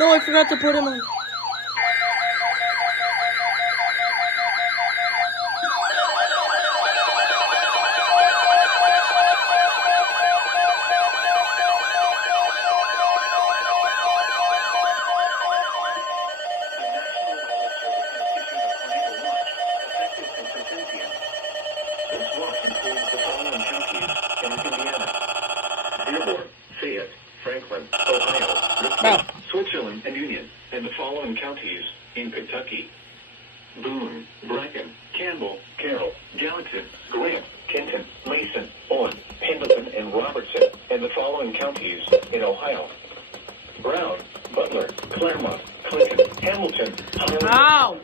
No, I forgot to put him on. Dearborn, Fayette, Franklin, Ohio, Richmond, Switzerland, and Union, and the following counties in Kentucky: Boone, Bracken, Campbell, Carroll, Gallatin, Grant, Kenton, Mason, Owen, Pendleton, and Robertson, and the following counties in Ohio: Brown, Butler, Claremont, Clinton, Hamilton, Howard. Ow!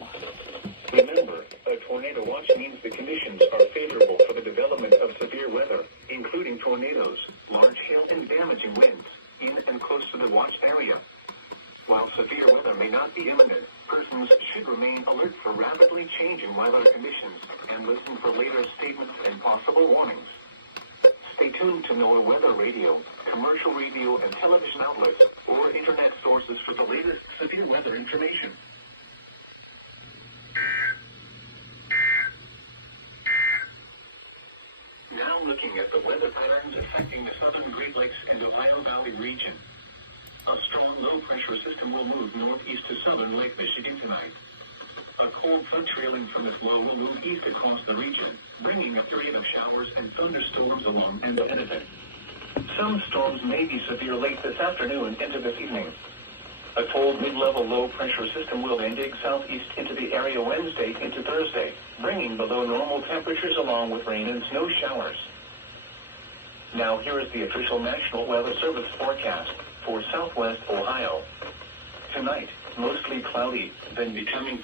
Remember, a tornado watch means the conditions are favorable for the development of severe weather, including tornadoes, large hail, and damaging winds in and close to the watched area. While severe weather may not be imminent, persons should remain alert for rapidly changing weather conditions and listen for later statements and possible warnings. Stay tuned to NOAA weather radio, commercial radio and television outlets, or internet sources for the latest severe weather information. Now looking at the weather patterns affecting the southern Great Lakes and Ohio Valley region. A strong low-pressure system will move northeast to southern Lake Michigan tonight. A cold front trailing from this low will move east across the region, bringing a period of showers and thunderstorms along and ahead. Some storms may be severe late this afternoon into this evening. A cold mid-level low-pressure system will then dig southeast into the area Wednesday into Thursday, bringing below normal temperatures along with rain and snow showers. Now here is the official National Weather Service forecast for southwest Ohio. Tonight, mostly cloudy, then becoming